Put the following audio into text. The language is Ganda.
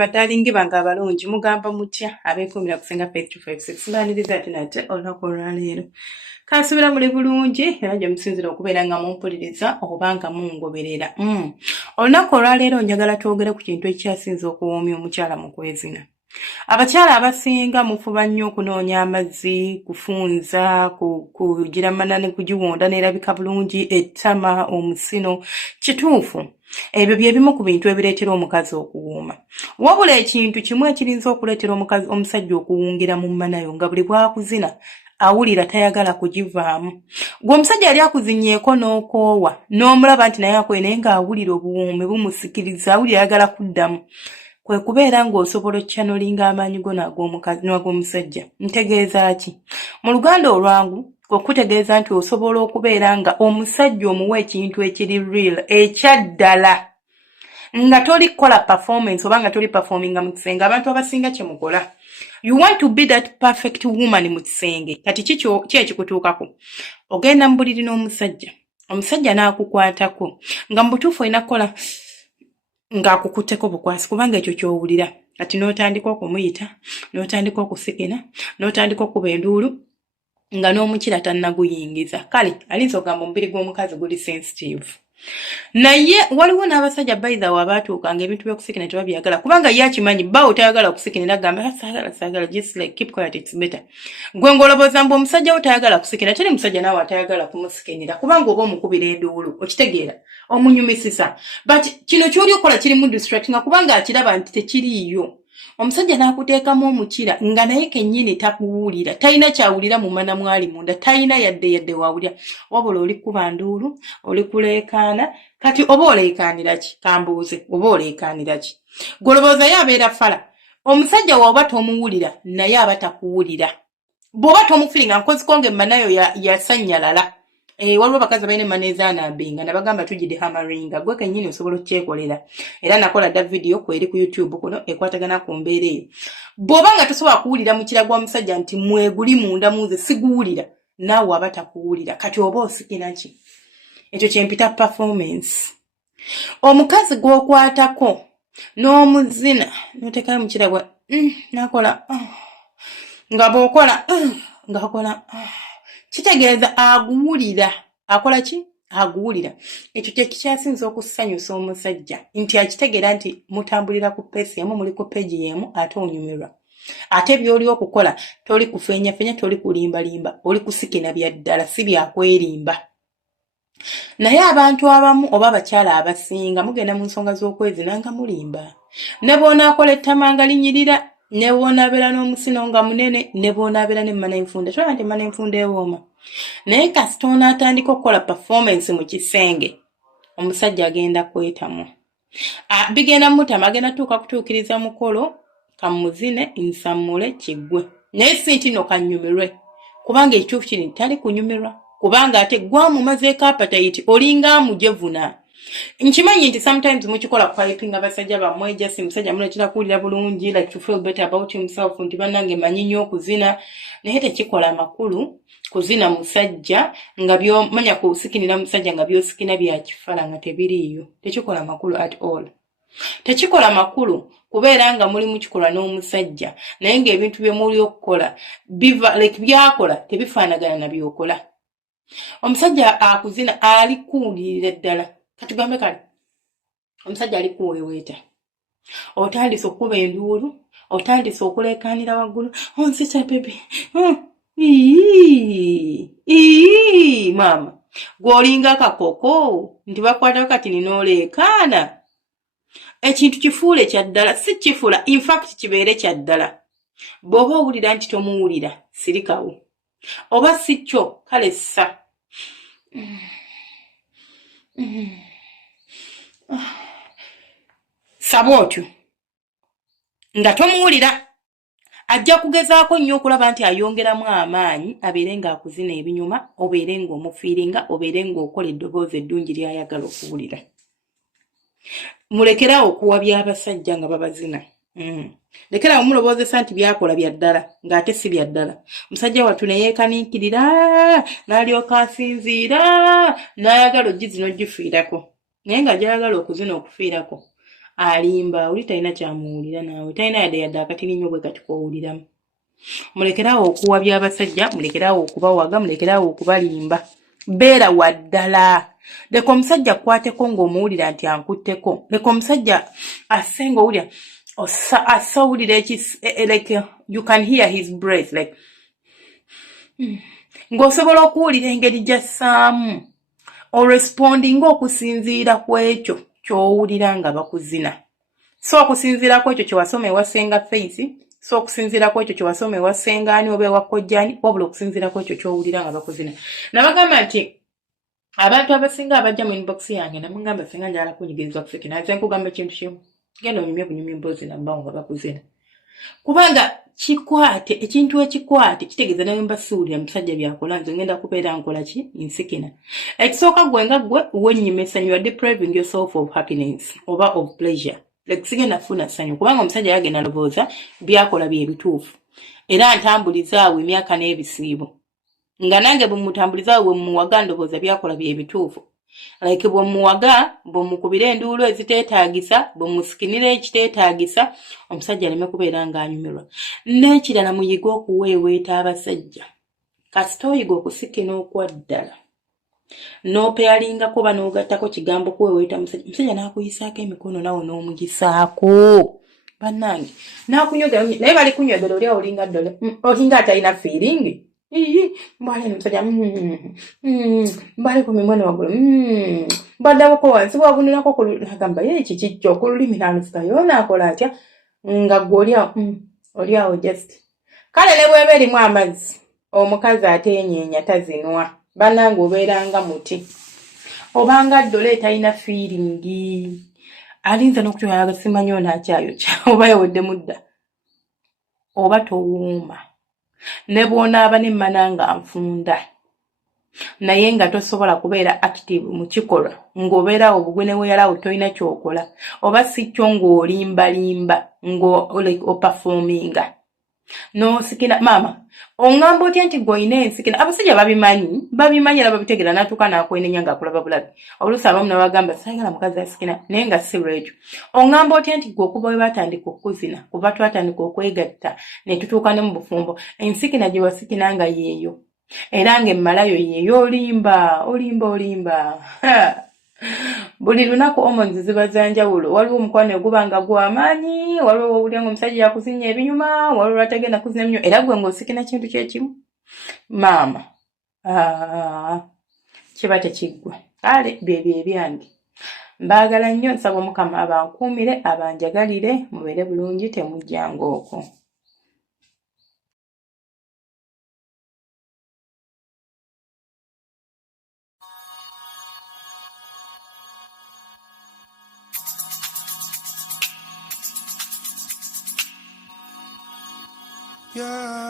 badalingi bange abalungi mugamba mutya abeekumira kusenga 5256 mbaniriza ati nate olunaku olwaleero kansubira muli bulungi era gye musinzira okubeera nga mumpuliriza oba nga mungoberera olunaku olwaleero njagala twogere ku kintu ekyasinza okuwoomya omukyala mu kwezina. Abakyala abasinga mufuba nnyo okunoonya amazzi, kufunza, kugira manane kugiwonda n'erabika bulungi, ettama, omusino. Kituufu ebyo bye bimu ku bintu ebireetera omukazi okuwuuma. Wabula ekintu kimu ekirinza okuleetera omusajja okuwungira mu mmanayo nga buli bw'akuzina awulira tayagala kugivaamu. Gwe omusajja yali akuzinyeeko n'okoowa n'omulaba nti naye akoye naye ng'awulira obuwuumi bumusikiriza, awulira ayagala kuddamu. Kwe kubeera ng'osobola okyanolinga amaanyi go n'ag'omusajja. Ntegeeza ki? Mu Luganda olwangu okutegeeza nti osobola okubeera nga omusajja omuwa ekintu ekiri real ekyaddala nga toli kukola performance oba nga toli performinga mu kisenge. Abantu abasinga kye mukola, you want to be that perfect woman mu kisenge. Kati ki ekikutuukako? Ogenda mu buliri n'omusajja, omusajja n'akukwatako nga mu butuufu olina kukola ng'akukutteko bukwasi kubanga ekyo ky'owulira. Kati n'otandika okumuyita, n'otandika okusikina, n'otandika okuba enduulu nga n'omukira tannaguyingiza. Kale alinza okugamba omubiri gw'omukazi guli sensitive. Naye waliwo n'abasajja bayiza wabaatuukanga ebintu by'okusikina tebabyagala kubanga ye akimanyi bawo tayagala kusikinira agamba saagala just like keep quiet it's better. Gwe ng'olowooza mbu omusajja wo tayagala kusikina teri musajja naawe atayagala kumusikinira kubanga oba omukubira enduulu okitegeera omunyumisisa. But kino ky'oli okola kirimu distracting kubanga akiraba nti tekiriiyo. Omusajja n'akuteekamu omukira nga naye kennyini takuwulira, talina kyawulira mu mana mwali munda, talina yadde wawulira, wabula oli kuba nduulu, oli kuleekaana. Kati oba oleekaanira ki? Kambuuze, oba oleekaanira ki? Golobooza ye abeera fala. Omusajja waba tomuwulira naye aba takuwulira. Bw'oba tomufiringa nkoziko ng'emmanayo yasannyalala. Waliwo abakazi balina emmana ezaanambinga nabagamba tugide hamaringa. Gwe kennyini osobola okyekolera. Era nakola dda video kweri ku YouTube kuno ekwatagana ku mbeera eyo. Bw'oba nga tosobola kuwulira mukira gwa musajja nti mweguli munda muze siguwulira, naawe aba takuwulira. Kati oba osikina ki? Ekyo kyempita performance. Omukazi gw'okwatako n'omuzina n'oteekayo mukira gwa nakola nga bw'okola ng'akola kitegeeza aguwulira. Akola ki? Aguwulira. Ekyo kikyasinza okusanyusa omusajja nti akitegeera nti mutambulira ku peesi emu, muli ku peegi y'emu ate onyumirwa. Ate by'oli okukola toli kufeenya toli kulimbalimba, oli kusikina bya ddala si byakwerimba. Naye abantu abamu oba abakyala abasinga mugenda mu nsonga z'okwezina nga mulimba. Ne bw'onaakola ettama nga linyirira, ne bw'onaabeera n'omusino nga munene, ne bw'onaabeera n'emmana enfunda. Tolaba nti emmana enfunda ewooma. Naye kasita onaatandika okukola performance mu kisenge, omusajja agenda kwetamu. Bigenda mutama, agenda kutuukiriza mukolo, kamuzine, nsammule, kiggwe. Naye si nti no kannyumirwe, kubanga ekituufu kiri tali kunyumirwa. Kubanga ate gwamumazeeko appetite olinga amujevuna. Nkimanyi nti sometimes mukikola kwalipinga abasajja bammwe just musajja muletera kuwulira bulungi like to feel better about himself nti bannange manyi nnyo okuzina, naye tekikola makulu kuzina musajja nga byomanya kusikinira musajja nga byosikina bya kifala nga tebiriiyo. Tekikola makulu at all. Tekikola makulu kubeera nga muli mukikolwa n'omusajja naye ng'ebintu bye muli okukola byakola tebifaanagana na byokola. Omusajja akuzina ali kuwulirira ddala. Kati gambe kale omusajja ali kuweweeta, otandise okuba enduulu, otandise okuleekaanira waggulu, onsita baby maama gw'olinga akakoko nti bakwatako kati ninooleekaana. Ekintu kifuule kya ddala, si kifuula in fact kibeere kya ddala. Bw'oba owulira nti tomuwulira sirikawo, oba si kyo kale ssa. Saba otyo nga tomuwulira, ajja kugezaako nnyo okulaba nti ayongeramu amaanyi abeere ng'akuzina ebinyuma, obeere ng'omufiiringa, obeere ng'okola eddoboozi eddungi ly'ayagala okuwulira. Mulekerawo okuwabya abasajja nga babazina. Lekerawo muloboozesa nti byakola bya ddala ng'ate si bya ddala. Musajja wattu ne yeekaniikirira n'alyoka asinziira n'ayagala ogizina ogifiirako. Naye nga gy'ayagala okuzina okufiirako alimba oli talina kyamuwulira naawe talina yadde akatirinnyo bwe kati kowuliramu. Mulekerawo okuwabya abasajja, mulekerawo okubawaga, mulekerawo okubalimba. Beera waddala. Leka omusajja kwateko ng'omuwulira nti ankutteko. Leka omusajja asenga owulira asawulira like you can hear his breath like ng'osobola okuwulira engeri gy'assaamu orespondinga okusinziira ku ekyo ky'owulira nga bakuzina. So okusinziira ku ekyo kye wasoma ewasenga Faith, so okusinziira ku ekyo kye wasoma ewasenga ani oba ewakojjani, wabula okusinziira ku ekyo ky'owulira nga bakuzina. Nabagamba nti abantu abasinga abajja mu inbox yange namugamba singa njala kunyigiriza ku Sekina nze nkugamba ekintu kimu genda onyumye kunyumya emboozi nabbawo nga bakuzina. Kubanga kikwate ekintu ekikwate kitegeeza nawe mbasuulira musajja byakola nze ngenda kubeera nkola ki Nsikina. Ekisooka gwe nga gwe wennyima essanyu, you are depriving yourself of happiness oba of pleasure. Like sigenda funa ssanyu kubanga omusajja yagenda lobooza byakola bye bituufu era ntambulizaawo emyaka n'ebisiibo nga nange bwe mutambulizaawo bwe muwaga ndowooza byakola bye bituufu. Like bwe muwaga bwe mukubira enduulu eziteetaagisa bwe musikinira ekiteetaagisa omusajja aleme kubeera ng'anyumirwa. N'ekirala muyiga okuweeweeta abasajja kasita oyiga okusikina okwaddala n'opeyalinga kuba n'ogattako kigambo kuweeweeta musajja n'akuyisaako emikono nawe n'omugisaako bannange n'akunywegera naye bali kunywegera oli olinga ddole olinga atalina feeling. Mbale musajja mbale ku mimwana waggulu mbaddabuko wansi bwabunirako agamba ye kikijjo ku lulimi n'alusika yoona akola atya nga gwe oli awo just kale ne bweba erimu amazzi omukazi ateenyeenya tazinwa bannange obeeranga muti obanga ddole etalina feeling alinza n'okutyolaga simanyi ono akyayokya oba yawedde mudda oba towuuma ne bw'onaaba n'emmana nga nfunda naye nga tosobola kubeera active mu kikolwa ng'obeerawo bugwe ne weeyalawo tolina kyokola oba si kyo ng'olimbalimba ng'operforminga n'osikina maama oŋŋamba otya nti gw'olina ensikina. Abasajja babimanyi era babitegeera n'atuuka n'akwenenya ng'akulaba bulabi. Oluusi abamu n'abagamba saagala mukazi asikina naye nga si lwekyo. Oŋŋamba otya nti gwe okuva we batandika okukuzina kuva twatandika okwegatta ne tutuuka ne mu bufumbo ensikina gye wasikina nga yeeyo era ng'emmalayo yeeyo olimba. Buli lunaku hormones ziba za njawulo. Waliwo omukwano oguba nga gw'amaanyi, waliwo owulira ng'omusajja yakuzinya ebinyuma, waliwo lwatagenda kuzina ebinyuma era gwe ng'osikina kintu kyekimu maama kiba tekiggwa. Kale byebyo ebyange mbaagala nnyo nsaba Mukama abankuumire abanjagalire mubeere bulungi temujjanga okwo. Yeah.